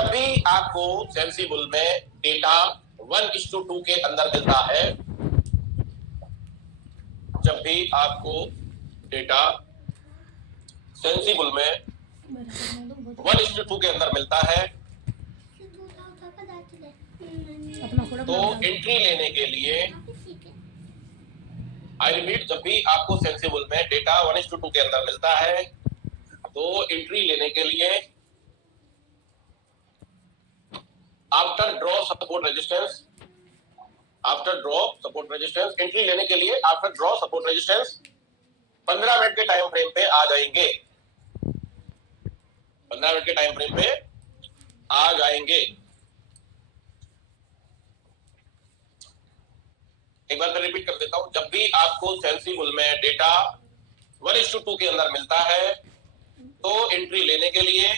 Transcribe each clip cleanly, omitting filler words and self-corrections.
जब भी आपको सेंसिबल में डेटा 1:2 के अंदर मिलता है, जब भी आपको डेटा सेंसिबल में 1:2 के अंदर मिलता है, तो एंट्री लेने के लिए, आई रिपीट, जब भी आपको सेंसिबल में डेटा 1:2 के अंदर मिलता है, तो एंट्री लेने के लिए after draw support resistance, entry लेने के लिए after draw support resistance 15 minute के टाइम फ्रेम पे आ जाएंगे, 15 मिनट के टाइम फ्रेम पे आ जाएंगे। एक बार मैं रिपीट कर देता हूं, जब भी आपको सेंसिबल में डेटा 1:2 के अंदर मिलता है, तो एंट्री लेने के लिए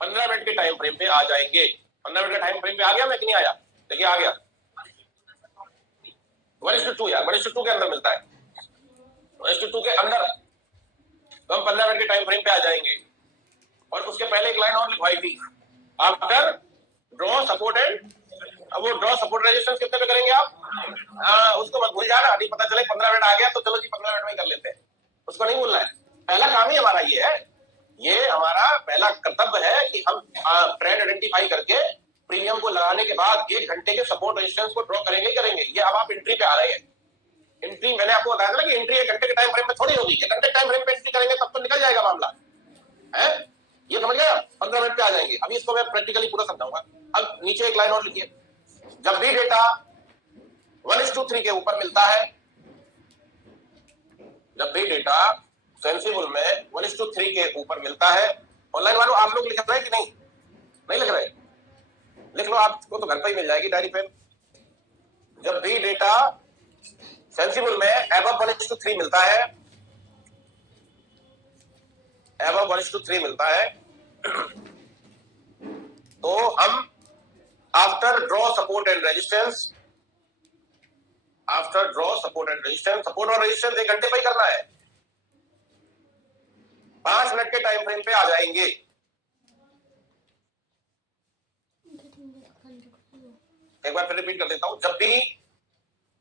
15 मिनट के टाइम फ्रेम पे आ जाएंगे। 15 मिनट के टाइम फ्रेम पे आ गया मैं कि नहीं आया? देखिए आ गया। 1:2 यार, 1:2 के अंदर मिलता है, 1:2 के अंदर, तो हम 15 मिनट के टाइम फ्रेम पे आ जाएंगे। और उसके पहले एक लाइन और लिखवाई थी, आफ्टर ड्रॉ सपोर्ट एंड, अब वो ड्रॉ सपोर्ट रेजिस्टेंस कितने पे करेंगे आप? उसको मत भूल जाना, नहीं पता चले 15 मिनट आ गया तो चलो जी 15 मिनट में कर लेते हैं, उसको नहीं भूलना है। पहला काम ही हमारा ये है, ये हमारा पहला कर्तव्य है कि हम ट्रेंड आइडेंटिफाई करके प्रीमियम को लगाने के बाद 1 घंटे के सपोर्ट रेजिस्टेंस को ड्रॉ करेंगे। ये अब आप एंट्री पे आ रहे हैं। एंट्री मैंने आपको बताया था ना कि एंट्री 1 घंटे के टाइम फ्रेम में थोड़ी होगी, 1 घंटे टाइम फ्रेम पे एंट्री करेंगे तब तो निकल जाएगा मामला है, ये समझ गया? 15 मिनट पे आ जाएंगे। अभी इसको मैं प्रैक्टिकली पूरा समझाऊंगा। अब नीचे एक लाइन और लिखिए, जब भी डेटा 1:3 के ऊपर मिलता है, जब भी डेटा सेंसिबल में 1:3 के ऊपर मिलता है, ऑनलाइन वालों आप लोग लिख रहे हैं कि नहीं लिख रहे? लिख लो, आपको तो घर पे ही मिल जाएगी डायरी पेन। जब भी डेटा सेंसिबल में अबव 1:3 मिलता है, अबव 1:3 मिलता है, तो हम after draw support and resistance, support और रेजिस्टेंस 1 घंटे पे ही करना है, 5 मिनट के टाइम फ्रेम पे आ जाएंगे। एक बार फिर रिपीट कर देता हूं, जब भी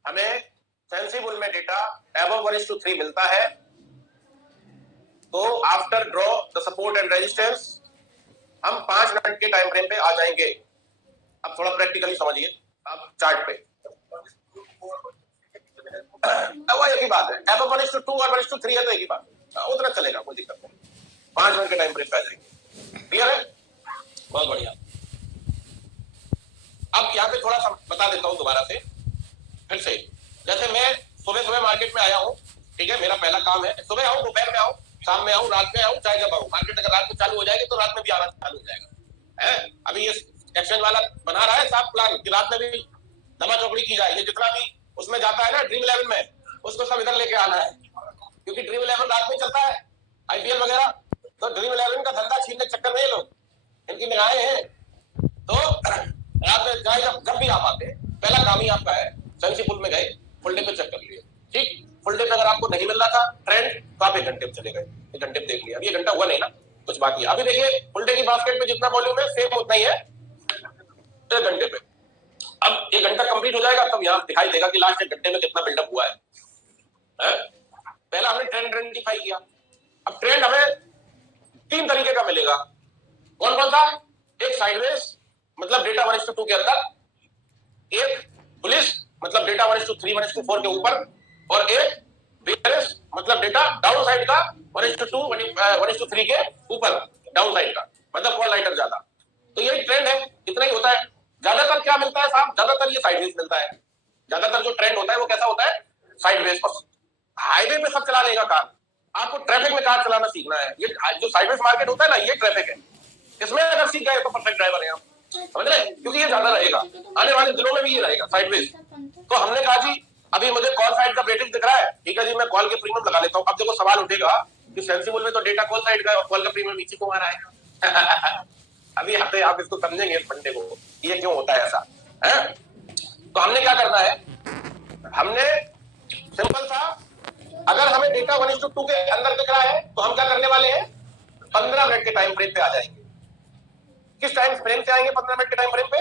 हमें सेंसिबल में डेटा अबव 1:3 मिलता है, तो after draw the support and resistance हम 5 मिनट के टाइम फ्रेम पे आ जाएंगे। अब थोड़ा प्रैक्टिकली समझिए, आप चार्ट पे वो एक ही बात है, अबव 1:2 और 1:3 है तो एक ही बात, उतना चलेगा, कोई दिक्कत नहीं। 5 मिनट के टाइम फ्रेम पे आ जाएंगे। क्लियर है? बहुत बढ़िया। अब यहाँ पे थोड़ा सा बता देता हूँ दोबारा से फिर से। जैसे मैं सुबह मार्केट में आया हूँ, ठीक है, मेरा पहला काम है, सुबह आऊँ, दोपहर में आऊँ, शाम में आऊँ, रात में आऊँ, चाहे जब आऊँ, मार्केट अगर रात में चालू हो जाएगी तो रात में भी आना चालू हो जाएगा है। अभी ये एक्सचेंज वाला बना रहा है साफ प्लान कि रात में भी दमा चौकड़ी की जाए। ये जितना भी उसमें जाता है ना ड्रीम 11 में, उसको सब इधर लेके आना है, क्योंकि ड्रीम 11 रात में चलता है, आईपीएल वगैरह, तो ड्रीम 11 का धंधा छीनने के चक्कर में ये लोग, इनकी निगाहें हैं। तो रात में चाहे जब भी आप आते, पहला काम ही आपका है, सेंसिबल में गए, फुल डे पे चेक कर लिए, ठीक। फुल डे पे अगर आपको नहीं मिल रहा था ट्रेंड, तो आप 1 घंटे में चले गए, 1 घंटे में देख लिया। अभी 1 घंटा हुआ नहीं ना, कुछ बाकी है। अभी देखिए फुल डे की बास्केट में जितना वॉल्यूम है सेम उतना ही है 1 घंटे पे। अब 1 घंटा कंप्लीट हो जाएगा तब यहाँ दिखाई देगा कि लास्ट 1 घंटे में कितना बिल्डअप हुआ है। पहला हमने ट्रेंड आइडेंटिफाई किया। अब ट्रेंड हमें 3 तरीके का मिलेगा। कौन कौन सा? एक साइडवेज, मतलब डेटा 1:2 के अंदर, एक बुलिश, मतलब डेटा 1:3 1:4 के ऊपर, और एक बेयरिश, मतलब डेटा डाउन साइड का 1:2 1:3 के ऊपर, डाउन साइड का, मतलब कॉल राइटर ज्यादा। तो ये ट्रेंड है, इतना ही होता है। ज्यादातर क्या मिलता है साहब? ज्यादातर ये साइडवेज मिलता है। ज्यादातर जो ट्रेंड होता है वो कैसा होता है? साइडवेज। हाईवे पे सब चला लेगा कार, आपको ट्रैफिक में कार चलाना सीखना है। ये जो साइडवेज मार्केट होता है ना, ये ट्रैफिक है। इसमें अगर सीख गए तो परफेक्ट ड्राइवर है आप, समझ रहे? क्योंकि ये ज्यादा रहेगा, आने वाले दिनों में भी ये रहेगा साइडवेज। तो हमने कहा जी अभी मुझे कॉल साइड का रेटिंग दिख रहा है, ठीक है जी, मैं कॉल के प्रीमियम लगा लेता हूँ। अब देखो सवाल उठेगा कि सेंसिबल में तो डेटा कॉल साइड का और कॉल का प्रीमियम नीचे क्यों आ रहा है? अभी यहाँ पे आप इसको समझेंगे फंडे को, ये क्यों होता है ऐसा है। तो हमने क्या करना है, हमने सिंपल सा, अगर हमें डेटा 1:2 के अंदर दिख रहा है तो हम क्या करने वाले हैं, 15 मिनट के टाइम फ्रेम पे आ जाएंगे। किस टाइम फ्रेम से आएंगे 15 मिनट के टाइम फ्रेम पे?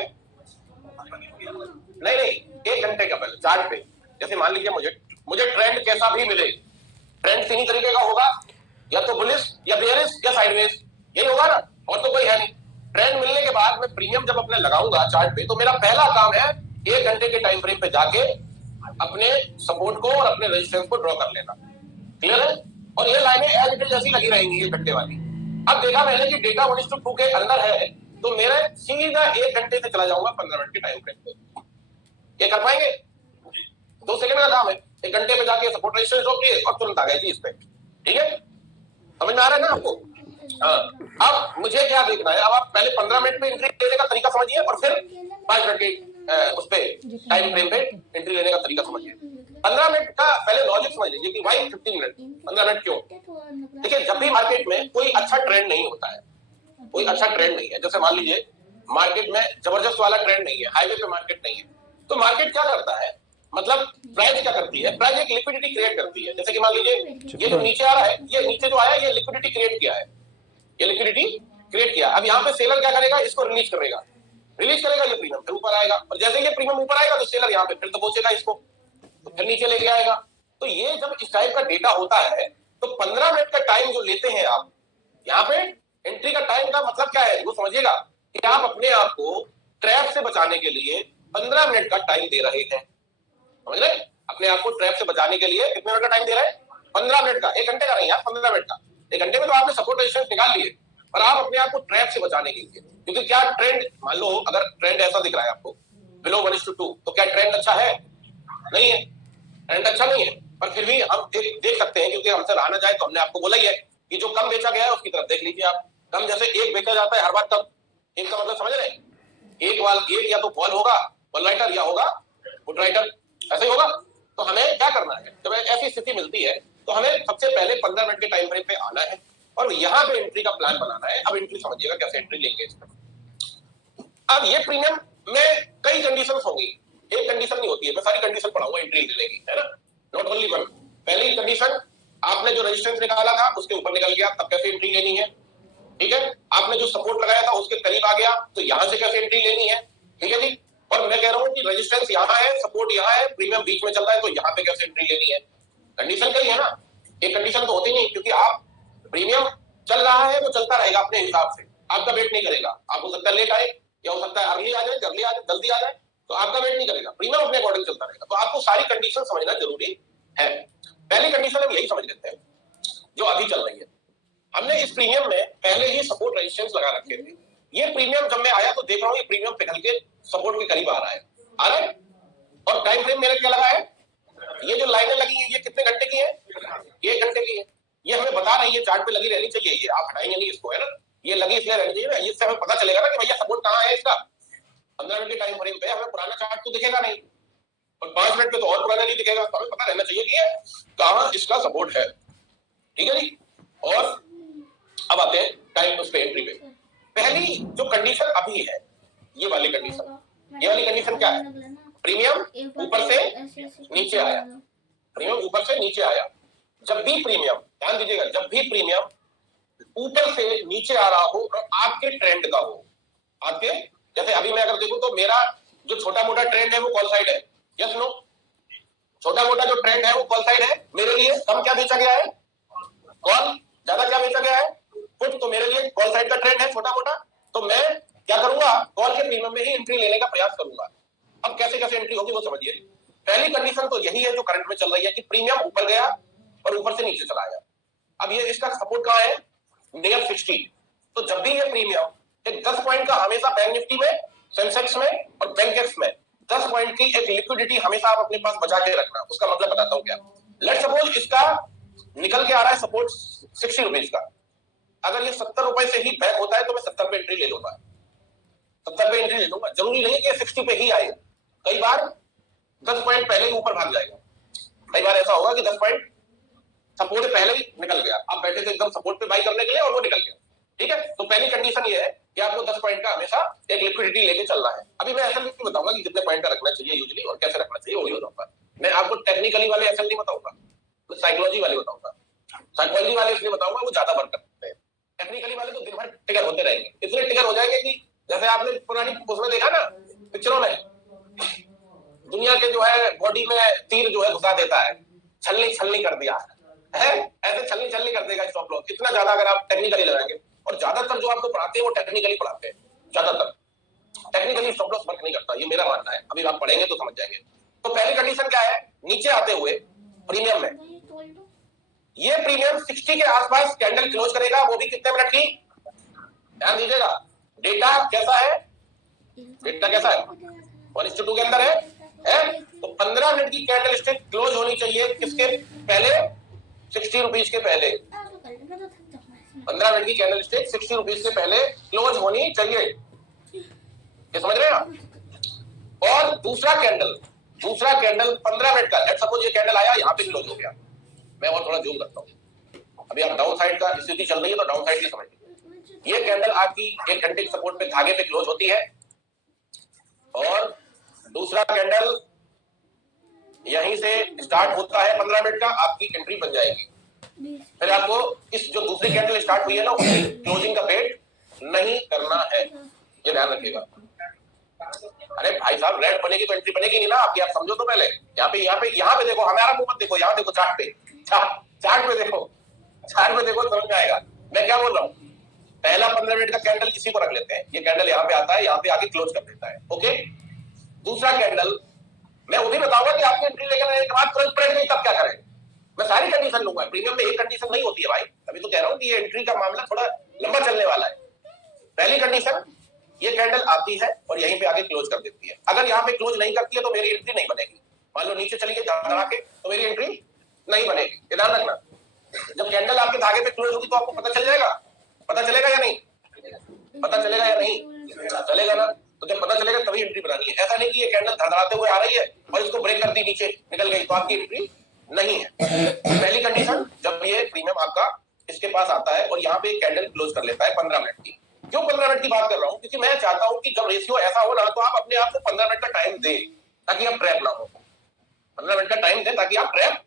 नहीं, 1 घंटे का पहले चार्ट पे। जैसे मान लीजिए मुझे ट्रेंड कैसा भी मिले, ट्रेंड तीन तरीके का होगा, या तो बुलिश या बेयरिश या साइडवेज, यही होगा ना, और तो कोई है नहीं। ट्रेंड मिलने के बाद मैं प्रीमियम जब अपने लगाऊंगा चार्ट पे, तो मेरा पहला काम है 1 घंटे के टाइम फ्रेम पे जाके अपने सपोर्ट को और अपने रेजिस्टेंस को ड्रॉ कर लेना। क्लियर है? और ये लाइनें एज इट इज जैसी लगी रहेंगी ये घंटे वाली। अब देखा मैंने कि डेटा 1:2 के अंदर है, तो मेरा सीधा 1 घंटे से चला जाऊंगा 15 मिनट के टाइम फ्रेम पे। ये कर पाएंगे? 2 सेकंड का काम है, 1 घंटे में जाके सपोर्ट रेजिस्टेंस ड्रॉ किए और तुरंत आ गए जी इस पे। ठीक है, समझ में आ रहा है ना आपको? अब मुझे क्या देखना है, अब आप पहले 15 मिनट में एंट्री लेने का तरीका समझिए और फिर 5 मिनट के उस पे टाइम फ्रेम पे एंट्री लेने का तरीका समझिए। 15 मिनट का पहले लॉजिक समझ लीजिए कि भाई 15 मिनट 15 मिनट क्यों? देखिए, जब भी मार्केट में कोई अच्छा ट्रेंड नहीं होता है, कोई अच्छा ट्रेंड नहीं है, जैसे मान लीजिए मार्केट में जबरदस्त वाला ट्रेंड नहीं है, हाईवे पे मार्केट नहीं है, तो मार्केट क्या करता है, मतलब प्राइस क्या करती है, प्राइस एक लिक्विडिटी क्रिएट करती है। जैसे कि मान लीजिए ये जो नीचे आ रहा है, ये नीचे जो आया, ये लिक्विडिटी क्रिएट किया है, ये लिक्विडिटी क्रिएट किया। अब यहाँ पे सेलर क्या करेगा, इसको रिलीज करेगा, ये प्रीमियम फिर ऊपर आएगा, और जैसे ये प्रीमियम ऊपर आएगा तो सेलर यहाँ पे फिर दबोचेगा इसको, तो फिर नीचे लेके आएगा। तो ये जब इस टाइप का डेटा होता है, तो 15 मिनट का टाइम जो लेते हैं आप यहाँ पे, एंट्री का टाइम का मतलब क्या है वो समझिएगा, कि आप अपने आप को ट्रैप से बचाने के लिए 15 मिनट का टाइम दे रहे हैं। समझ रहे? अपने आप को ट्रैप से बचाने के लिए कितने मिनट का टाइम दे रहे हैं? 15 मिनट का, 1 घंटे का नहीं यार, 15 मिनट का। 1 घंटे में तो आपने सपोर्ट रेजिस्टेंस निकाल लिए, और आप अपने आप को ट्रैप से बचाने के लिए, क्योंकि क्या ट्रेंड, मान लो अगर ट्रेंड ऐसा दिख रहा है आपको बिलो 1:2, तो क्या ट्रेंड अच्छा है? नहीं है, ट्रेंड अच्छा नहीं है, पर फिर भी हम देख सकते हैं, क्योंकि हमसे रहा ना जाए, तो हमने आपको बोला ही है कि जो कम बेचा गया है उसकी तरफ देख लीजिए आप। कम जैसे एक बेचा जाता है हर बार, कम एक का मतलब समझ रहे हैं? एक या तो कॉल होगा कॉल राइटर, या होगा पुट राइटर, ऐसे ही होगा। तो हमें क्या करना है, जब ऐसी स्थिति मिलती है तो हमें सबसे पहले 15 मिनट के टाइम फ्रेम पे आना है और यहाँ पे एंट्री का प्लान बनाना है। अब एंट्री समझिएगा कैसे एंट्री लेंगे इसमें। अब ये प्रीमियम में कई कंडीशंस होंगी, एक कंडीशन नहीं होती है, मैं सारी कंडीशन पढ़ाऊंगा एंट्री लेने की, है ना, नॉट ओनली वन। पहली कंडीशन, आपने जो रेजिस्टेंस निकाला था उसके ऊपर निकल गया, तब कैसे एंट्री लेनी है। ठीक है, आपने जो सपोर्ट लगाया था उसके करीब आ गया, तो यहां से कैसे एंट्री लेनी है। ठीक है जी, और मैं कह रहा हूं कि रेजिस्टेंस यहाँ है, सपोर्ट यहाँ है, प्रीमियम बीच में चल रहा है, तो यहाँ पे कैसे एंट्री लेनी है। कंडीशन कई है ना, एक कंडीशन तो होती नहीं, क्योंकि आप प्रीमियम चल रहा है वो चलता रहेगा अपने हिसाब से, आपका वेट नहीं करेगा। आप हो सकता है लेट आए, या हो सकता है अर्ली आ जाए, जल्दी आ जाए, तो आपका वेट नहीं करेगा, प्रीमियम अपने अकॉर्डिंग चलता रहेगा। तो आपको सारी कंडीशन समझना जरूरी है। पहली कंडीशन हम यही समझ लेते हैं जो अभी चल रही है। हमने इस प्रीमियम में पहले ही सपोर्ट रेजिस्टेंस लगा रखे थे। ये प्रीमियम जब मैं आया तो देख रहा हूं ये प्रीमियम पिघल के सपोर्ट के करीब आ रहा है, और टाइम फ्रेम मेरा क्या लगा है, ये जो लाइनें लगी है ये कितने घंटे की है, ये 1 घंटे की है। ये हमें बता रही है, चार्ट पे लगी रहनी चाहिए, ये आप हटाएंगे नहीं इसको, है ना, ये लगी इसलिए रहनी चाहिए ना, इससे हमें पता चलेगा ना कि भैया सपोर्ट कहाँ है इसका। 15 मिनट के टाइम फ्रेम पे हमें पुराना चार्ट तो दिखेगा नहीं, और 5 मिनट पे तो और पुराना नहीं दिखेगा, तो हमें पता रहना चाहिए कि कहाँ इसका सपोर्ट है। ठीक है जी, और अब आते हैं टाइम उस पे एंट्री पे। पहली जो कंडीशन अभी है, ये वाली कंडीशन क्या है, प्रीमियम ऊपर से नीचे आया, प्रीमियम ऊपर से नीचे आया। जब भी प्रीमियम, ध्यान दीजिएगा, जब भी प्रीमियम ऊपर से नीचे आ रहा हो और आपके ट्रेंड का हो, आपके, जैसे अभी मैं अगर देखूं तो मेरा जो छोटा मोटा ट्रेंड है वो कॉल साइड है, यस नो, छोटा मोटा जो ट्रेंड है वो कॉल साइड है। मेरे लिए कम क्या बेचा गया है, कॉल, ज्यादा क्या बेचा गया है, पुट। तो मेरे लिए कॉल साइड का ट्रेंड है छोटा मोटा, तो मैं क्या करूंगा, कॉल के प्रीमियम में ही एंट्री लेने का प्रयास करूंगा। अब कैसे कैसे एंट्री होगी वो समझिए। पहली कंडीशन तो यही है जो करंट में चल रही है कि प्रीमियम ऊपर गया और ऊपर से नीचे चला गया। अब ये इसका सपोर्ट कहां है, नियर 60। तो जब भी ये प्रीमियम एक 10 पॉइंट का हमेशा बैंक निफ्टी में, सेंसेक्स में और बैंकेक्स में 10 पॉइंट की एक लिक्विडिटी हमेशा आप अपने पास बचा के रखना। उसका मतलब बताता हूं क्या, लेट्स सपोज इसका निकल के आ रहा है सपोर्ट 60 रुपीज का, अगर ये 70 रुपए से ही बैक होता है तो मैं 70 पे एंट्री ले लूंगा, 70 पे एंट्री ले लूंगा। जरूरी नहीं कि 60 पे ही आए, कई बार 10 पॉइंट पहले ही ऊपर भाग जाएगा, कई बार ऐसा होगा कि 10 पॉइंट सपोर्ट पहले ही निकल गया, आप बैठे थे एकदम सपोर्ट पे बाई करने के लिए और वो निकल गया। ठीक है, तो पहली कंडीशन ये है कि आपको 10 पॉइंट का हमेशा एक लिक्विडिटी लेके चलना है। अभी मैं एसएल नहीं बताऊंगा कि कितने पॉइंट का रखना चाहिए यूजुअली और कैसे रखना चाहिए, वो बताऊंगा मैं आपको। टेक्निकली वाले एसएल नहीं बताऊंगा, तो साइकोलॉजी वाले बताऊंगा। साइकोलॉजी वाले इसलिए बताऊंगा वो ज्यादा वर्क करते हैं, टेक्निकली ट्रिगर होते रहेंगे, इतने ट्रिगर हो जाएंगे कि जैसे आपने पुरानी उसमें देखा ना पिक्चरों में, दुनिया के जो है बॉडी में तीर जो है घुसा देता है, छलनी छलनी कर दिया है, ऐसे छलनी छलनी कर देगा स्टॉप लॉस, इतना ज्यादा अगर आप टेक्निकली लगाएंगे। और ज्यादातर जो आपको पढ़ाते हैं वो टेक्निकली पढ़ाते हैं, ज्यादातर टेक्निकली स्टॉप लॉस वर्क नहीं करता, ये मेरा मानना है। अभी आप पढ़ेंगे तो समझ जाएंगे। तो पहली कंडीशन क्या है, नीचे आते हुए प्रीमियम में ये प्रीमियम 60 के आसपास कैंडल क्लोज करेगा, वो भी कितने मिनट की, ध्यान दीजिएगा। डेटा कैसा है, डेटा कैसा है 1:2 के अंदर है? तो 15 मिनट की कैंडल स्टिक क्लोज होनी चाहिए किसके पहले, 60 रुपीज के पहले। 15 मिनट की कैंडल स्टिक 60 रुपीज के पहले क्लोज होनी चाहिए, ये समझ रहे हैं आप। और दूसरा कैंडल 15 मिनट का, लेट्स सपोज ये कैंडल आया यहाँ पे क्लोज हो गया, मैं और थोड़ा जूम करता हूँ, अभी आप डाउन साइड का स्थिति चल रही है तो डाउन साइड की समझिए। ये कैंडल आपकी 1 घंटे के सपोर्ट पे धागे पे क्लोज होती है, और दूसरा कैंडल यहीं से स्टार्ट होता है 15 मिनट का, आपकी एंट्री बन जाएगी। फिर आपको इस जो दूसरी कैंडल स्टार्ट हुई है ना उसकी क्लोजिंग का वेट नहीं करना है, ये ध्यान रखिएगा। अरे भाई साहब रेड बनेगी तो एंट्री बनेगी नहीं ना आपकी, आप समझो तो पहले। यहाँ पे देखो, हमारा मुंह मत देखो, यहाँ देखो चार्ट पे, चार्ट पे देखो, चार्ट पे देखो, समझ में आएगा मैं क्या बोल रहा हूँ। पहला 15 मिनट का कैंडल इसी को रख लेते हैं, ये कैंडल यहाँ पे आता है, यहाँ पे आके क्लोज कर देता है, ओके। दूसरा कैंडल मैं वो भी बताऊंगा कि आपकी एंट्री लेकर आने के बाद तुरंत पलट गई तब क्या करें, मैं सारी कंडीशन लूंगा। प्रीमियम में एक कंडीशन नहीं होती है भाई, अभी तो कह रहा हूँ कि ये एंट्री का मामला थोड़ा लंबा चलने वाला है। पहली कंडीशन, ये कैंडल आती है और यहीं पे आके क्लोज कर देती है, अगर यहाँ पे क्लोज नहीं करती है तो मेरी एंट्री नहीं बनेगी। मान लो नीचे चली गई धड़ा के तो मेरी एंट्री नहीं बनेगी, ये ध्यान रखना। जब कैंडल आपके धागे पे क्लोज होगी तो आपको पता चल जाएगा, पता चलेगा या नहीं, पता चलेगा या नहीं, चलेगा ना। तो जब पता चलेगा तभी एंट्री बनानी है, ऐसा नहीं कि ये कैंडल धड़धड़ाते हुए आ रही है और इसको ब्रेक कर दी नीचे निकल गई तो आपकी एंट्री नहीं है। पहली कंडीशन, जब ये प्रीमियम आपका इसके पास आता है और यहाँ पे कैंडल क्लोज कर लेता है 15 मिनट की। क्यों 15 मिनट की बात कर रहा हूँ, क्योंकि मैं चाहता हूं कि जब रेशियो ऐसा हो ना तो आप अपने आप को 15 मिनट का टाइम दें ताकि आप ट्रैप ना हो, 15 मिनट का टाइम दें ताकि आप ट्रैप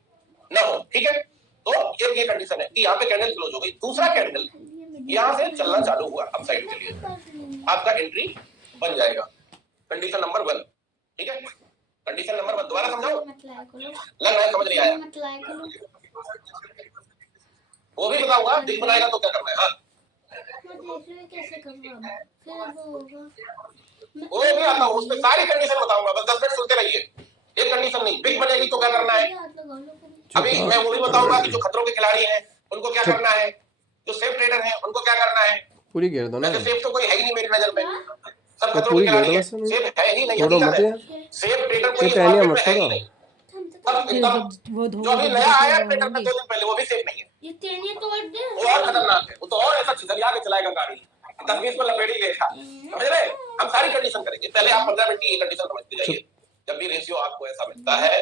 ना हो, ठीक है। तो एक ये कंडीशन है कि यहाँ पे कैंडल क्लोज हो गई, दूसरा कैंडल यहाँ से चलना चालू हुआ अप साइड के लिए, आपका एंट्री बन जाएगा। कंडीशन नंबर 1, ठीक है। कंडीशन नंबर 1 दोबारा समझाओ, लग रहा है समझ नहीं आया, वो भी बताऊंगा, दिख बनाएगा तो क्या करना है। हाँ कैसे करना है, वो भी आता हूँ, उसमें सारी कंडीशन बताऊंगा, बस 10 मिनट सुनते रहिए। एक कंडीशन नहीं, बिग बनेगी तो क्या करना है, अभी मैं वो भी बताऊंगा कि जो खतरों के खिलाड़ी हैं उनको क्या करना है, जो सेफ ट्रेडर हैं उनको क्या करना है। पूरी घेर दो ना, सेफ तो कोई है ही नहीं मेरी नजर में, सब खतरों के खिलाड़ी हैं, सेफ है ही नहीं, हकीकत है सेफ ट्रेडर कोई इस मार्केट में है ही नहीं। जो अभी नया आया ट्रेडर में 2 दिन पहले, वो भी सेफ नहीं है, ये तेने तोड़ दे, वो और खतरनाक है, वो तो और ऐसा छिछलिया के चलाएगा गाड़ी, 10-20 को लपेट ही लेगा, समझ रहे। हम सारी कंडीशन करेंगे, पहले आप 15 मिनट की ये कंडीशन समझते जाइए। जब भी रेशियो आपको ऐसा मिलता है,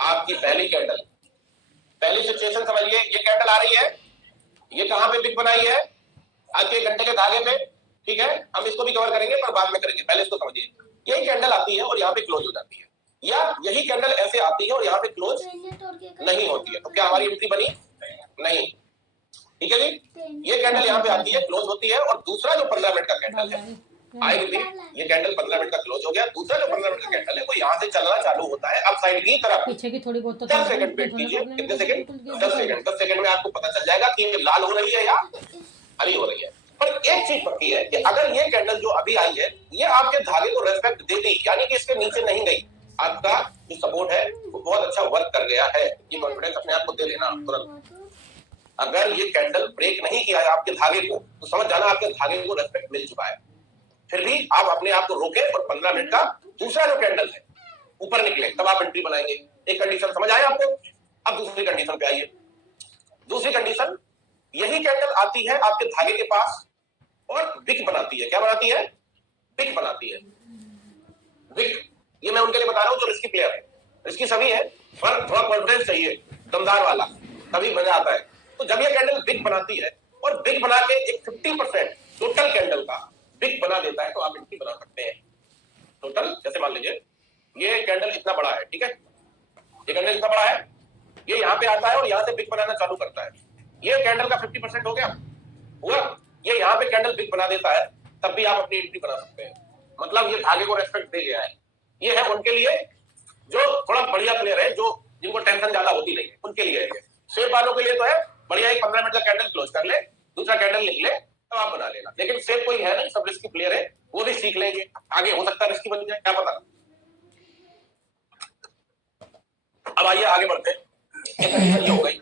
आपकी पहली कैंडल, पहली सिचुएशन समझिए, ये कैंडल आ रही है, ये कहां पे बिग बनाई है, आज के घंटे के धागे पे, ठीक है। हम इसको भी कवर करेंगे पर बाद में करेंगे, पहले इसको समझिए। ये कैंडल आती है और यहाँ पे क्लोज हो जाती है, या यही कैंडल ऐसे आती है और यहाँ पे क्लोज नहीं होती है, तो क्या हमारी एंट्री बनी नहीं, ठीक है जी। ये कैंडल यहाँ पे आती है, क्लोज होती है, और दूसरा जो 15 मिनट का कैंडल है, आई रिपीट, ये कैंडल 15 मिनट का क्लोज हो गया, दूसरा जो 15 मिनट का कैंडल है वो यहाँ से चलना चालू होता है अप साइड की तरफ। पीछे की थोड़ी बहुत 10 सेकंड वेट कीजिए, कितने सेकंड, 10 सेकंड। 10 सेकंड में आपको पता चल जाएगा कि ये लाल हो रही है या हरी हो रही है। पर एक चीज पक्की है कि अगर ये कैंडल जो अभी आई है ये आपके धागे को रेस्पेक्ट देती, यानी कि इसके नीचे नहीं गई, आपका जो सपोर्ट है वो बहुत अच्छा वर्क कर गया है, ये कॉन्फिडेंस अपने आप को दे लेना तुरंत। अगर ये कैंडल ब्रेक नहीं किया है आपके धागे को तो समझ जाना आपके धागे को रेस्पेक्ट मिल चुका है। फिर भी आप अपने आप को रोके और 15 मिनट का दूसरा जो कैंडल है ऊपर निकले, तब आप एंट्री बनाएंगे। एक कंडीशन समझ आया आपको। अब दूसरी कंडीशन पे आइए। दूसरी कंडीशन, यही कैंडल आती है आपके धागे के पास और विक बनाती है। क्या बनाती है? विक बनाती है। विक, ये मैं उनके लिए बता रहा हूं जो रिस्की प्लेयर है। रिस्की सभी है पर थोड़ा कॉन्फिडेंस चाहिए, दमदार वाला, तभी मजा आता है। तो जब ये कैंडल विक बनाती है और विक बना के एक 50% टोटल कैंडल का विक बना देता है, तो आप एंट्री बना सकते हैं। टोटल जैसे मान लीजिए ये कैंडल इतना बड़ा है, ठीक है, ये कैंडल इतना बड़ा है, ये यहाँ पे आता है और यहाँ से विक बनाना चालू करता है। ये कैंडल का 50% हो गया हुआ। ये यहाँ पे कैंडल बिग बना देता है, तब भी आप अपनी एंट्री बना सकते हैं। मतलब ये धागे को रेस्पेक्ट दे गया है। ये है उनके लिए जो थोड़ा बढ़िया प्लेयर है, जो जिनको टेंशन ज्यादा होती नहीं है, उनके लिए है। सेफ वालों के लिए तो है बढ़िया, एक 15 मिनट का कैंडल क्लोज कर ले, दूसरा कैंडल लिख ले, तो आप बना लेना। लेकिन सेफ कोई है नहीं, सब रिस्की प्लेयर है, वो भी सीख लेंगे, आगे हो सकता है रिस्की बन जाए, क्या पता। अब आइए आगे बढ़ते हैं। एक कंडीशन ये हो गई,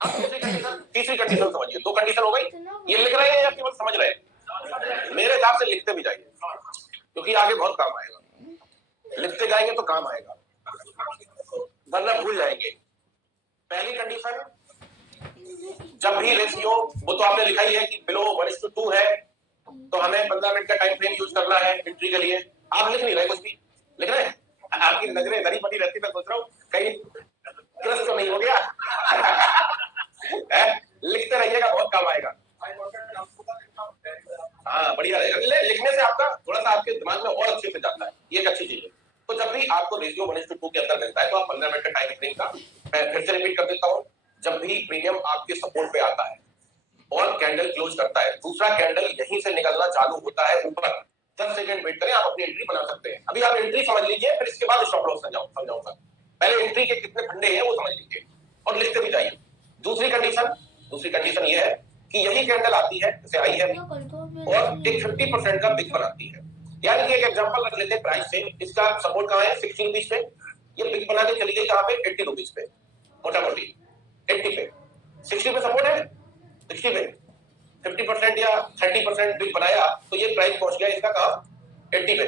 अब दूसरी कंडीशन, तीसरी कंडीशन समझिए। दो कंडीशन हो गई, ये लिख रहे हैं या केवल समझ रहे हैं? मेरे हिसाब से लिखते भी जाइए, क्योंकि आगे बहुत काम आएगा। लिखते जाएंगे तो काम आएगा, वरना भूल जाएंगे। पहली कंडीशन, जब भी रेशियो, वो तो आपने लिखा ही है कि बिलो 1:2 है, तो हमें 15 मिनट का टाइम फ्रेम यूज करना है एंट्री के लिए। आप लिख नहीं रहे, कुछ भी लिख रहे हैं, आपकी नजरें इधर ही बनी रहती, मैं सोच रहा हूँ कहीं क्रश तो नहीं हो गया। लिखते रहिएगा, बहुत काम आएगा। हाँ बढ़िया रहेगा, लिखने से आपका थोड़ा सा आपके दिमाग में और अच्छे से जाता है, ये एक अच्छी चीज है। तो जब भी आपको रेशियो 1:2 के अंदर मिलता है, तो आप 15 मिनट का टाइम फ्रेम का, मैं फिर से रिपीट कर देता हूँ, जब भी प्रीमियम आपके सपोर्ट पे आता है और कैंडल क्लोज करता है, दूसरा कैंडल यहीं से निकलना चालू होता है ऊपर, 10 सेकंड वेट करें, आप अपनी एंट्री बना सकते हैं। अभी आप एंट्री समझ लीजिए, फिर इसके बाद स्टॉप लॉस समझाऊंगा। पहले एंट्री के कितने फंडे हैं वो समझ लीजिए और लिखते भी जाइए। दूसरी कंडीशन ये है कि यही कैंडल आती है, जैसे आई है और एक 50% का बिग बनाती है। यानी कि एक एग्जांपल रख लेते हैं, प्राइस से इसका सपोर्ट कहां है, 60 रुपीज पे, ये बिग बना के चली गई कहां पे, 80 रुपीज पे, मोटा मोटी 80 पे। 60 पे सपोर्ट है, 60 पे 50% या 30% बिग बनाया, तो ये प्राइस पहुंच गया इसका कहां, 80 पे।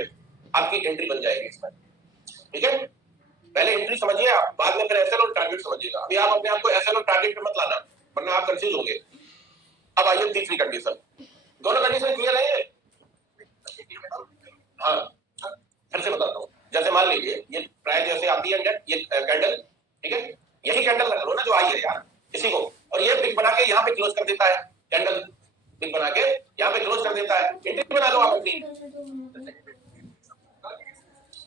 आपकी एंट्री बन जाएगी इसमें, ठीक है। पहले एंट्री समझिए आप, बाद में फिर एसएल और टारगेट समझिएगा। अभी आप अपने आप को एसएल और टारगेट पे मत लाना, वरना आप कंफ्यूज होंगे। अब आइए तीसरी कंडीशन, दोनों कंडीशन क्लियर है? हाँ फिर से बताता हूँ, जैसे मान लीजिए ये प्राइस जैसे आती है, ये कैंडल, ठीक है, यही कैंडल रख लो ना जो आई है यार, इसी को, और ये बिग बना के यहाँ पे क्लोज कर देता है, कैंडल बिग बना के यहाँ पे क्लोज कर देता है, एंट्री बना लो आप अपनी।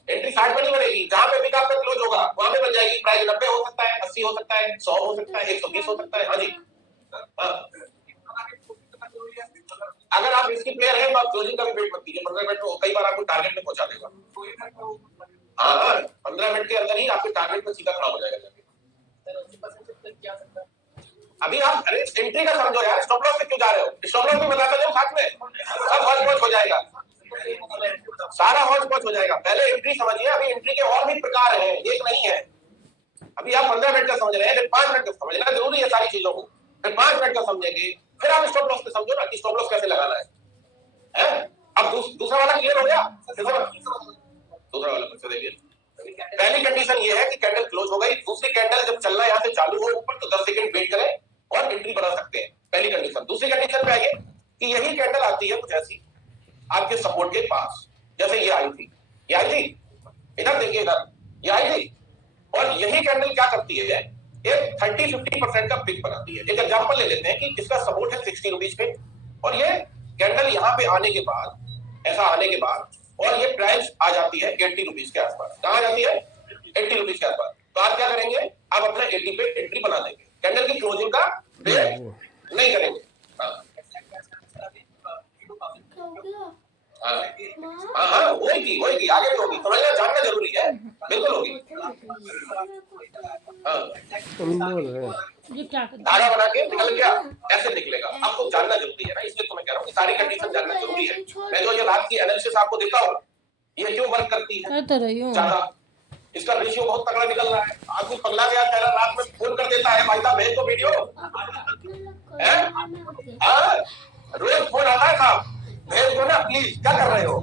एंट्री 60 पर नहीं बनेगी, जहां पे बिग आपका क्लोज होगा वहां पे बन जाएगी। प्राइस 90 हो सकता है, 80 हो सकता है, 100 हो सकता है, 120 हो सकता है। हाँ जी, हाँ। अगर आप इसकी प्लेयर है तो आप क्लोजिंग का भी वेट मत कीजिए, 15 मिनट में कई बार आपको टारगेट में पहुंचा देगा। हाँ 15 मिनट के अंदर ही आपके टारगेट में सीधा खड़ा हो जाएगा। अभी आप अरे एंट्री का समझो यार, स्टॉप लॉस पे क्यों जा रहे हो? स्टॉप लॉस भी बताता जाओ साथ में, सब हौच पौच हो जाएगा, सारा हौच पौच हो जाएगा। पहले एंट्री समझिए, अभी एंट्री के और भी प्रकार हैं, एक नहीं है। अभी आप 15 मिनट का समझ रहे हैं, फिर 5 मिनट का समझना जरूरी है सारी चीजों को, फिर 5 मिनट का समझेंगे, फिर आप स्टॉप लॉस पे समझो ना कि स्टॉप लॉस कैसे लगाना है। अब दूसरा वाला क्लियर हो गया? दूसरा वाला फिर से देखिए। पहली कंडीशन ये है कि कैंडल क्लोज हो गई, दूसरी कैंडल जब चलना यहाँ से चालू हो ऊपर, तो 10 सेकंड वेट करें और एंट्री बना सकते हैं, पहली कंडीशन। दूसरी कंडीशन पे आइए कि यही कैंडल आती है कुछ ऐसी आपके सपोर्ट के पास, जैसे ये आई थी, ये आई थी, इधर देखिए, इधर ये आई थी, और यही कैंडल क्या करती है, एक 30-50% का पिक बनाती है। एक एग्जांपल ले लेते हैं कि इसका सपोर्ट है 60 रुपीज पे, और ये कैंडल यहाँ पे आने के बाद, ऐसा आने के बाद, और ये प्राइस आ जाती है 80 रुपीज के आसपास। कहाँ जाती है? 80 रुपीज के आसपास। तो आप क्या करेंगे, आप अपना 80 पे एंट्री बना देंगे, कैंडल की क्लोजिंग का वेट नहीं करेंगे। हाँ होगी, आगे भी होगी, समझना जानना जरूरी है, बिल्कुल होगी। धागा बना के निकल गया, ऐसे निकलेगा, आपको जानना जरूरी है ना, इसलिए तो मैं कह रहा हूँ सारी कंडीशन जानना जरूरी है। मैं जो ये रात की एनालिसिस आपको देता हूँ, ये क्यों वर्क करती है ज्यादा, इसका रेशियो बहुत तगड़ा निकल रहा है। आदमी पगला गया, कह रहा रात में फोन कर देता है, भाई साहब भेज दो वीडियो, रोज फोन आता है, साहब भेज दो ना प्लीज, क्या कर रहे हो,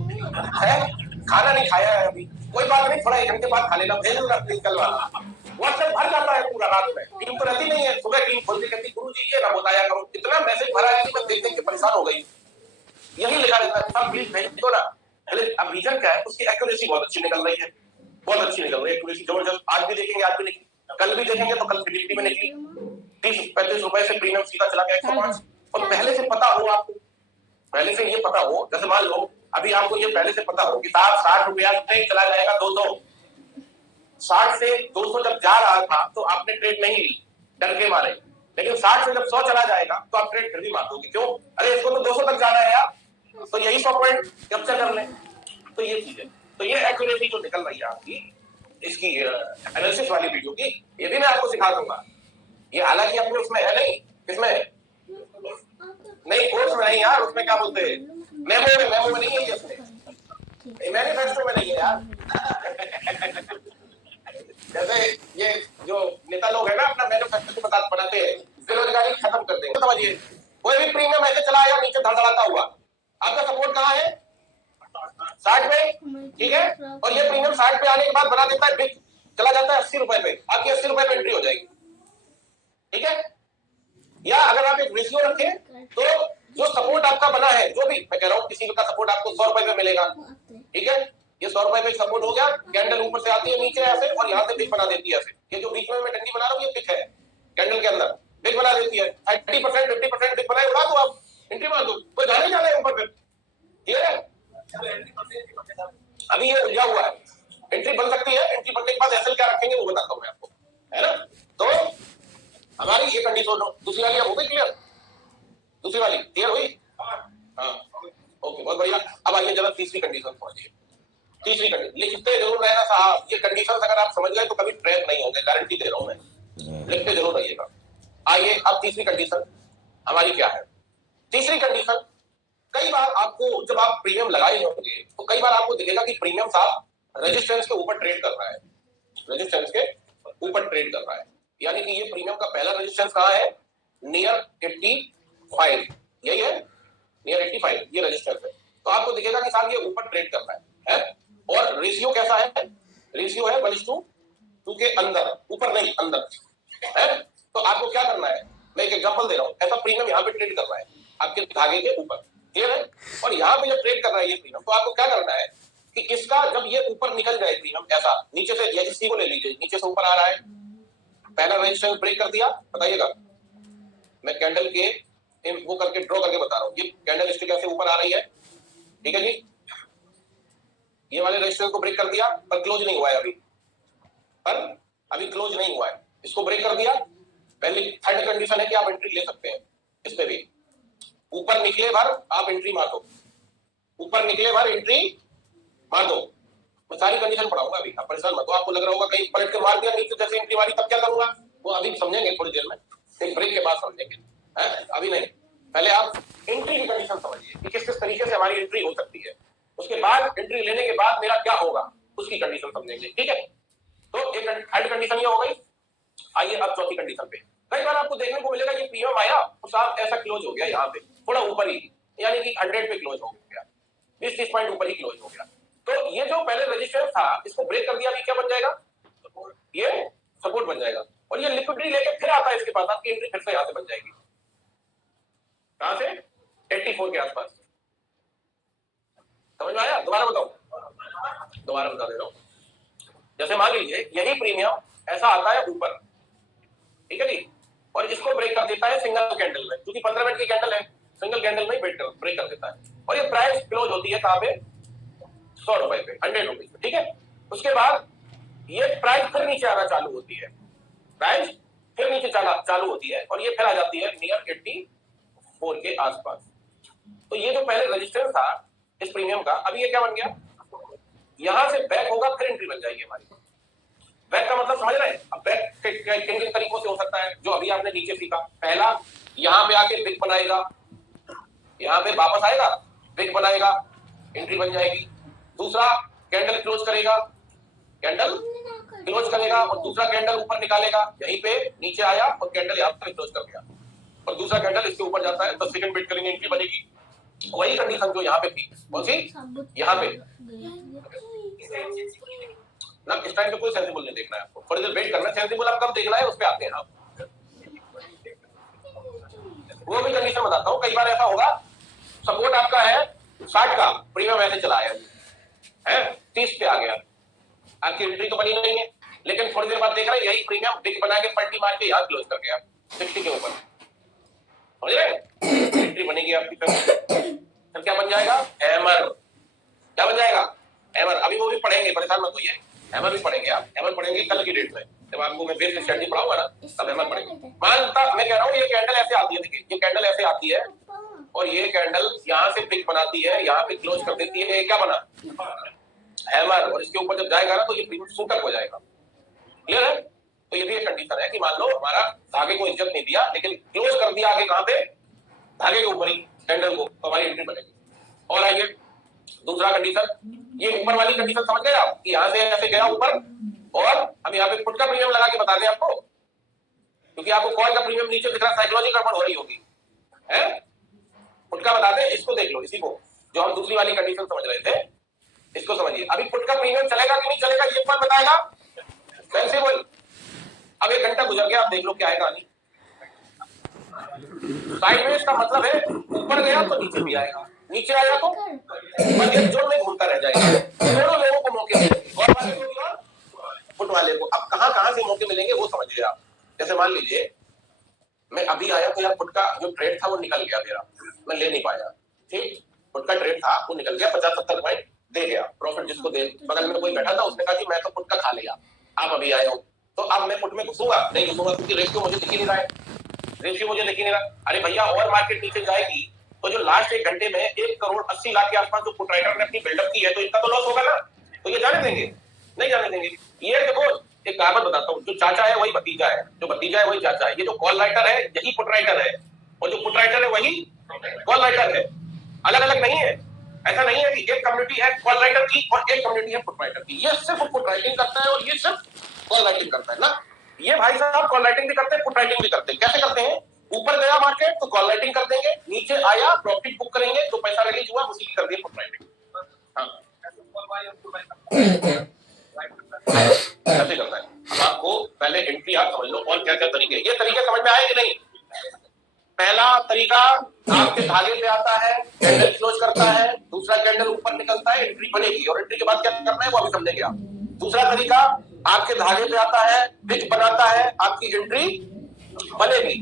खाना नहीं खाया है अभी, कोई बात नहीं, थोड़ा 1 घंटे बाद खा लेना, भेज दो ना प्लीज कल वाला। व्हाट्सएप भर जाता है पूरा रात में, टीम तो रहती नहीं है, सुबह टीम खोल के कहती गुरु जी ये ना बताया करो, इतना मैसेज भरा है कि मैं देख देख के परेशान हो गई। यही लिखा रहता है, प्लीज भेज दो ना। अब रीजन क्या है, उसकी एक्यूरेसी बहुत अच्छी निकल रही है, बहुत अच्छी निकल रही है एक्यूरेसी, जबरदस्त। आज भी देखेंगे, आज भी निकली, कल भी देखेंगे तो कल फिनिटी में निकली, 30-35 रुपए से प्रीमियम सीधा चला गया 105। और पहले से पता हो आपको, पहले से ये पता हो, जैसे मान लो अभी आपको ये पहले से पता हो कि 60 रुपया से चला जाएगा 200, 60 से 200 जब जा रहा था तो आपने ट्रेड नहीं ली, डर के मारे, लेकिन 60 से जब 100 चला जाएगा तो आप ट्रेड फिर भी मार दोगे। क्यों? अरे इसको तो 200 तक जाना है यार, तो यही 100 पॉइंट कैप्चर कर लें। तो ये चीज है, तो ये एक्यूरेसी जो निकल रही है आपकी इसकी एनालिसिस वाली वीडियो की, ये भी मैं आपको सिखा दूंगा। ये हालांकि अपने उसमें है नहीं, किसमें नहीं, कोर्स में नहीं यार, उसमें क्या बोलते हैं, मेमो में नहीं है ये, उसमें मैनिफेस्टो में नहीं है यार। जैसे ये जो नेता लोग है ना, अपना मैनिफेस्टो बनाते हैं, बेरोजगारी खत्म कर देंगे। समझिए, कोई भी प्रीमियम ऐसे चला आया नीचे धड़धड़ाता हुआ, आपका सपोर्ट कहाँ है? 60 पे, ठीक है। और ये प्रीमियम 60 पे आने के बाद बना देता है बिग, चला जाता है 80 रुपए पे, आपकी 80 रुपए पे एंट्री हो जाएगी, ठीक है। या अगर आप एक रेशियो रखें तो जो सपोर्ट आपका बना है, जो भी मैं कह रहा हूँ, किसी का सपोर्ट आपको 100 रुपए पे मिलेगा, ठीक है। ये 100 रुपए पे सपोर्ट हो गया, कैंडल ऊपर से आती है नीचे ऐसे और यहाँ से बिग बना देती है ऐसे। ये जो बीच में मैं डंडी बना रहा हूँ ये बिग है, कैंडल के अंदर बिग बना देती है। 30% 50% बिग बनाए, उड़ा दो आप, एंट्री मार दो, कोई जाने जाना है ऊपर पे, ठीक है। अभी ये उलझा हुआ है, एंट्री बन सकती है, एंट्री बनने के बाद एसएल क्या रखेंगे वो बताता हूँ मैं आपको, है ना। तो हमारी ये कंडीशन, दूसरी वाली हो गई क्लियर, दूसरी वाली क्लियर हुई, हाँ ओके बहुत बढ़िया। अब आइए जरा तीसरी कंडीशन पहुंचिए। तीसरी कंडीशन लिखते जरूर रहना साहब, ये कंडीशन अगर आप समझ गए तो कभी ट्रैप नहीं होंगे, गारंटी दे रहा हूं मैं, लिखते जरूर रहिएगा। आइए अब तीसरी कंडीशन हमारी क्या है। तीसरी कंडीशन, कई बार आपको जब आप प्रीमियम लगाए होंगे तो कई बार आपको दिखेगा कि प्रीमियम साहब रेजिस्टेंस के ऊपर ट्रेड कर रहा है, रेजिस्टेंस के ऊपर ट्रेड कर रहा है, यानी कि ये प्रीमियम का पहला रेजिस्टेंस कहां है? नियर 85, यही है, नियर 85 ये रेजिस्टेंस है। तो आपको दिखेगा कि साहब ये ऊपर ट्रेड कर रहा है? और रेशियो कैसा है? रेशियो है 1:2 के अंदर, ऊपर नहीं अंदर है। तो आपको क्या करना है, मैं एक एग्जांपल दे रहा हूं, ऐसा प्रीमियम यहाँ पे ट्रेड कर रहा है आपके धागे के ऊपर, क्लियर है। और यहाँ पे जब ट्रेड कर रहा है ये प्रीमियम, तो आपको क्या करना है कि इसका जब ये ऊपर निकल जाए प्रीमियम, ऐसा नीचे से, या इसी को ले लीजिए, नीचे से ऊपर आ रहा है, पहला रेजिस्टेंस ब्रेक कर दिया, बताइएगा, मैं कैंडल के वो करके ड्रॉ करके बता रहा हूँ, ये कैंडल स्टिक ऐसे ऊपर आ रही है, ठीक है जी। ये वाले रेजिस्टेंस को ब्रेक कर दिया पर क्लोज नहीं हुआ है अभी, पर अभी क्लोज नहीं हुआ है, इसको ब्रेक कर दिया। पहली थर्ड कंडीशन है कि आप एंट्री ले सकते हैं इस पे भी, ऊपर निकले भर आप एंट्री मार दो, ऊपर निकले भर एंट्री मार दो। मैं सारी कंडीशन पढ़ाऊंगा अभी, आप परेशान मत हो। आपको लग रहा होगा कहीं पलट के मार दिया नीचे जैसे एंट्री मारी तब क्या करूंगा, वो अभी समझेंगे थोड़ी देर में, एक ब्रेक के बाद समझेंगे, अभी नहीं। पहले आप एंट्री की कंडीशन समझिए कि किस किस तरीके से हमारी एंट्री हो सकती है, उसके बाद एंट्री लेने के बाद मेरा क्या होगा उसकी कंडीशन समझेंगे, ठीक है। तो एक थर्ड कंडीशन ये हो गई। आइए अब चौथी कंडीशन पे, कई बार आपको देखने को मिलेगा ये प्रीमियम आया तो साहब ऐसा क्लोज हो गया यहाँ पे थोड़ा ऊपर ही, यानी कि 100 पे क्लोज हो गया, 20-30 पॉइंट ऊपर ही क्लोज हो गया। तो ये जो पहले रेजिस्टेंस था इसको ब्रेक कर दिया, अभी क्या बन जाएगा, ये सपोर्ट बन जाएगा। और ये लिक्विडिटी लेके फिर आता है इसके पास, आपकी एंट्री फिर से यहां से बन जाएगी, कहां से? 84 के आसपास। समझ में आया? दोबारा बताओ, दोबारा बता दे रहा हूं। जैसे मान लीजिए यही प्रीमियम ऐसा आता है ऊपर, ठीक है जी, और इसको ब्रेक कर देता है सिंगल कैंडल में, क्योंकि 15 मिनट की कैंडल है, सिंगल कैंडल में ब्रेक कर देता है, और ये प्राइस क्लोज होती है कहां पे? 100 रुपए पे, 100 रुपीज पे, ठीक है। उसके बाद ये प्राइस फिर नीचे आना चालू होती है, प्राइस फिर नीचे चालू होती है, और ये फिर आ जाती है नियर 84 के आसपास। तो ये जो पहले रेजिस्टेंस था इस प्रीमियम का, अभी ये क्या बन गया, यहां से बैक होगा फिर एंट्री बन जाएगी हमारी। बैक का मतलब समझ रहे हैं? अब बैक किन किन तरीकों से हो सकता है, जो अभी आपने नीचे सीखा। पहला, यहां पे आके बिग बनाएगा, यहां पे वापस आएगा, बिग बनाएगा, एंट्री बन जाएगी। दूसरा, कैंडल क्लोज करेगा, कैंडल क्लोज करेगा और दूसरा कैंडल ऊपर निकालेगा, यहीं पे नीचे आया और कैंडल यहां पर क्लोज कर दिया, और दूसरा कैंडल इसके ऊपर जाता है, 10 सेकंड वेट करेंगे, एंट्री बनेगी। वही कंडीशन जो यहाँ पे थी, कौन सी? यहाँ पे ना, इस टाइम पे कोई सेंसिबल नहीं देखना है आपको, थोड़ी देर वेट करना है, सेंसिबल आप कब देखना है उस पे आते हैं आप। वो भी कंडीशन बताता हूँ। कई बार ऐसा होगा, सपोर्ट आपका है 60 का, प्रीमियम ऐसे चला है 30 पे आ गया, आपकी एंट्री तो बनी नहीं है, लेकिन थोड़ी देर बाद देख रहे हैं यही प्रीमियम बिग बना के पलटी मार के यहाँ क्लोज कर गया 60 के ऊपर, समझ रहे? एंट्री बनेगी आपकी, फिर क्या बन जाएगा? हैमर। क्या बन जाएगा? हैमर। अभी वो भी पढ़ेंगे, परेशान मत होइए, हैमर भी पढ़ेंगे आप, हैमर पढ़ेंगे कल की डेट में, जब आपको मैं फिर से स्टडी पढ़ाऊंगा ना तब अहमद पड़ेगी। मानता मैं कह रहा हूँ ये कैंडल ऐसे आती है, देखिए ये कैंडल ऐसे आती है और ये कैंडल यहाँ से पिक बनाती है, यहाँ पे क्लोज कर देती है, ये क्या बना हैमर, और इसके ऊपर जब जाएगा ना तो ये प्रीमियम सूटक हो जाएगा। क्लियर है? तो ये भी एक कंडीशन है कि मान लो हमारा धागे को इज्जत नहीं दिया लेकिन क्लोज कर दिया आगे कहां पे, धागे के ऊपर ही कैंडल को, तो हमारी एंट्री बनेगी। और आइए दूसरा कंडीशन, ये ऊपर वाली कंडीशन समझ गए आप कि यहां से ऐसे गया ऊपर और हम यहाँ पे पुट का प्रीमियम लगा के बता दें आपको, क्योंकि आपको कॉल का प्रीमियम नीचे दिख रहा, साइकोलॉजी गड़बड़ हो रही होगी है। पुट का बता दें, इसको देख लो, इसी को जो हम दूसरी वाली कंडीशन समझ रहे थे इसको समझिए। अभी पुट का प्रीमियम चलेगा कि नहीं चलेगा ये कौन बताएगा, सेंसिबल। अब 1 घंटा गुजर गया, आप देख लो क्या है कहानी। साइडवेज का मतलब है ऊपर गया तो नीचे भी आएगा, नीचे आया तो मध्यम जोन में घूमता रह जाएगा। दोनों लोगों को मौके मिलेंगे, और वाले को भी और पुट वाले को। अब कहां से मौके मिलेंगे वो समझिए आप। जैसे मान लीजिए मैं अभी आया तो यार पुट का जो ट्रेड था वो निकल गया मेरा, मैं ले नहीं पाया, ठीक, पुट का ट्रेड था वो निकल गया, 50-70 पॉइंट दे गया प्रॉफिट, जिसको दे बगल में कोई बैठा था उसने कहा कि मैं तो पुट का खा लिया, आप अभी आए हो, तो अब मैं पुट में घुसूंगा नहीं घुसूंगा, क्योंकि रेशियो मुझे दिख ही नहीं रहा है, रेशियो मुझे दिख ही नहीं रहा। अरे भैया और मार्केट नीचे जाएगी तो जो लास्ट 1 घंटे में 1,80,00,000 के आसपास जो पुट राइटर ने अपनी बिल्डअप की है तो इतना तो लॉस होगा ना, तो ये जाने देंगे नहीं जाने देंगे। ये देखो एक कहावत बताता हूँ, जो चाचा है वही भतीजा है, जो भतीजा है वही चाचा है। ये जो कॉल राइटर है यही पुट राइटर है, और जो पुट राइटर है वही कॉल राइटर है, अलग अलग नहीं है। ऐसा नहीं है कि एक कम्युनिटी है कॉल राइटर की और एक कम्युनिटी है पुट राइटर की, ये सिर्फ पुट राइटिंग करता है और ये सिर्फ कॉल राइटिंग करता है ना। ये भाई साहब कॉल राइटिंग भी करते हैं पुट राइटिंग भी करते हैं। कैसे करते हैं, ऊपर गया मार्केट तो कॉल राइटिंग कर देंगे, नीचे आया प्रॉफिट बुक करेंगे, तो पैसा रिलीज हुआ उसी की कर दिए पुट राइटिंग। कैसे करता है, अब आपको पहले एंट्री आप समझ लो और क्या क्या तरीके, ये तरीके समझ में आए कि नहीं। पहला तरीका आपके धागे पे आता है, कैंडल क्लोज करता है, दूसरा कैंडल ऊपर निकलता है, एंट्री बनेगी, और एंट्री के बाद क्या करना है वो अभी समझेंगे आप। दूसरा तरीका आपके धागे पे आता है, विक बनाता है, आपकी एंट्री बनेगी,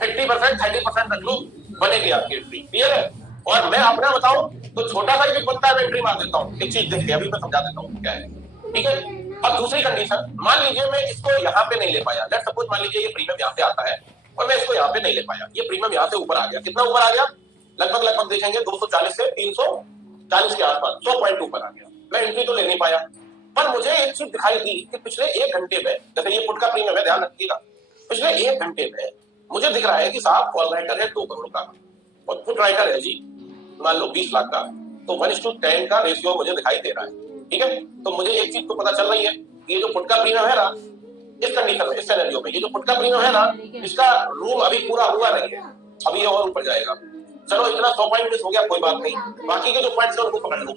50% 30% रख लो, बनेगी आपकी एंट्री। क्लियर है? और मैं अपना बताऊं तो छोटा सा विक बनता है, मैं एंट्री मार देता हूं। एक चीज देखिए अभी मैं समझा देता हूं क्या है, ठीक है। अब दूसरी कंडीशन, मान लीजिए मैं इसको यहाँ पे नहीं ले पाया, लेट्स सपोज मान लीजिए ये प्रीमियम यहाँ से आता है और मैं इसको यहाँ पे नहीं ले पाया, ये प्रीमियम यहाँ से ऊपर आ गया, कितना ऊपर आ गया, लगभग देखेंगे 240 से 340 के आसपास, 100 पॉइंट ऊपर आ गया। मैं एंट्री तो ले नहीं पाया, पर मुझे एक चीज दिखाई दी कि पिछले 1 घंटे में, जैसे ये पुट का प्रीमियम है ध्यान रखिएगा, पिछले 1 घंटे में मुझे दिख रहा है कि साहब कॉल राइटर है 2 करोड़ का और पुट राइटर है जी मान लो 20 लाख का, तो 1:10 का रेशियो मुझे दिखाई दे रहा है, ठीक है। तो मुझे एक चीज तो पता चल रही है, ये जो पुट का प्रीमियम है ना, इस कंडीशन में, इस सिनेरियो में, ये जो पुट का प्रीमियम है ना, इसका रूम अभी पूरा हुआ नहीं है, अभी ये और ऊपर जाएगा। चलो इतना 100 पॉइंट मिस हो गया, कोई बात नहीं, बाकी के जो पॉइंट्स है उनको पकड़ लो।